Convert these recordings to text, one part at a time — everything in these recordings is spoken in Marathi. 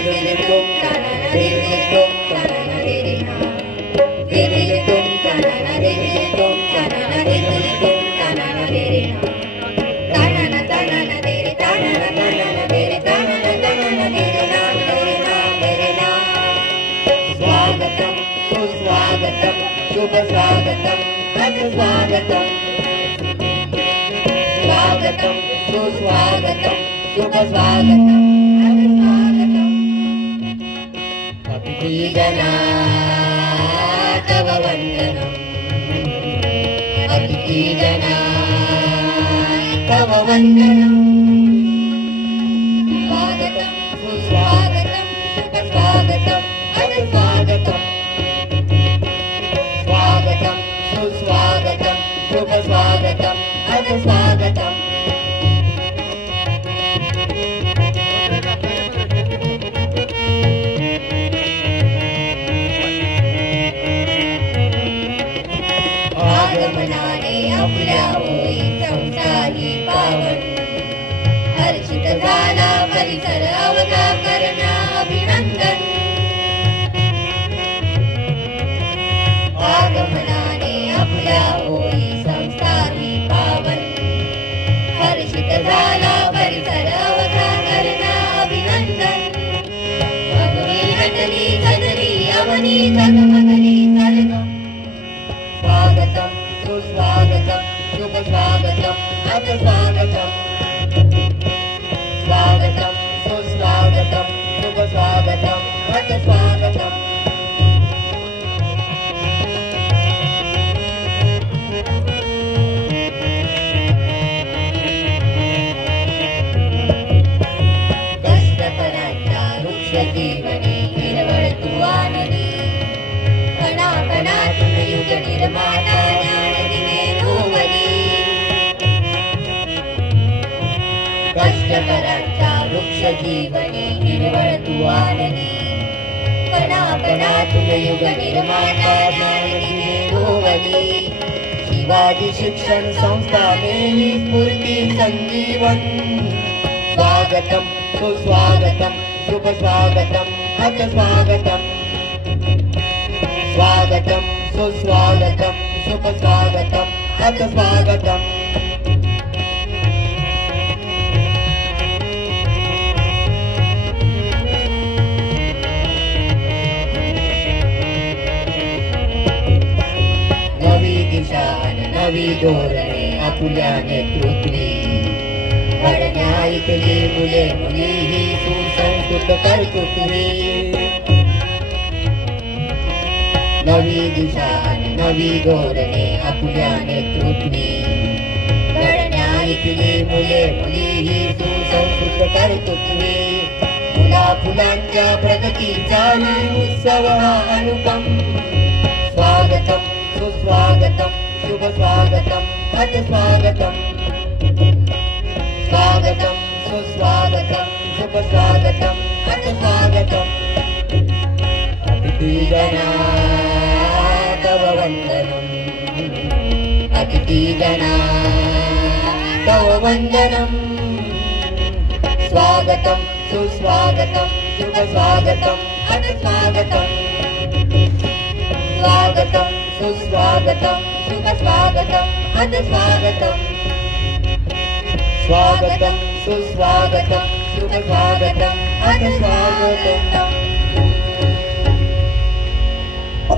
शुभ स्वागतम स्वागतम स्वागतम सुस्वागतम शुभ स्वागतम स्वागतम अतिथिजना तव वंदनम अतिथिजना तव वंदनम स्वागतम सुस्वागतम शुभ स्वागतम स्वागतम स्वागतम सुस्वागतम शुभ स्वागतम स्वागतम आगमनाने आपल्या होई संसारी पावन हर्षित झाला परिसर अवघा करण्या अभिनंदन आगमनाने आपल्या होई संसारी पावन हर्षित झाला परिसर अवघा करण्या अभिनंदन भगवी नटली सदरी अवनी जगमगली सरगम स्वागतम सुस्वागतम शुभ स्वागतम स्वागतम स्वागतम सुस्वागतम शुभ स्वागतम स्वागतम जीवनी हिरवळ तू आनंदी कणा कणातून युग निर्माता ज्ञान दिवे रोवली कष्टकरांच्या वृक्ष जीवनी हिरवळ तू आनंदी कणा कणातून युग निर्माता ज्ञान दिवे रोवली शिवाजी शिक्षण संस्था नेहमी स्फूर्ती संजीवन स्वागतम सुस्वागतम शुभ स्वागतम स्वागतम स्वागतम सुस्वागतम शुभ स्वागतम स्वागतम नवी दिशा नवी धोरणे आपुल्या नेतृत्वी घडण्या इथली मुले मुली ही सुसंस्कृत कर्तृत्वी नवी दिशा नवी धोरणे आपुल्या नेतृत्वी घडण्या इथली मुले मुली ही सुसंस्कृत कर्तृत्वी मुला फुलांच्या प्रगतीचा उत्सव अनुपम स्वागतम सुस्वागतम शुभ स्वागतम स्वागतम स्वागतम सुस्वागतम शुभ स्वागतम स्वागतम अतिथिजना तव वंदनम अतिथिजना तव वंदनम स्वागतम सुस्वागतम शुभ स्वागतम स्वागतम स्वागतम सुस्वागतम शुभ स्वागतम स्वागतम स्वागतम सुस्वागतम शुभ स्वागतम स्वागतम।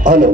हेलो।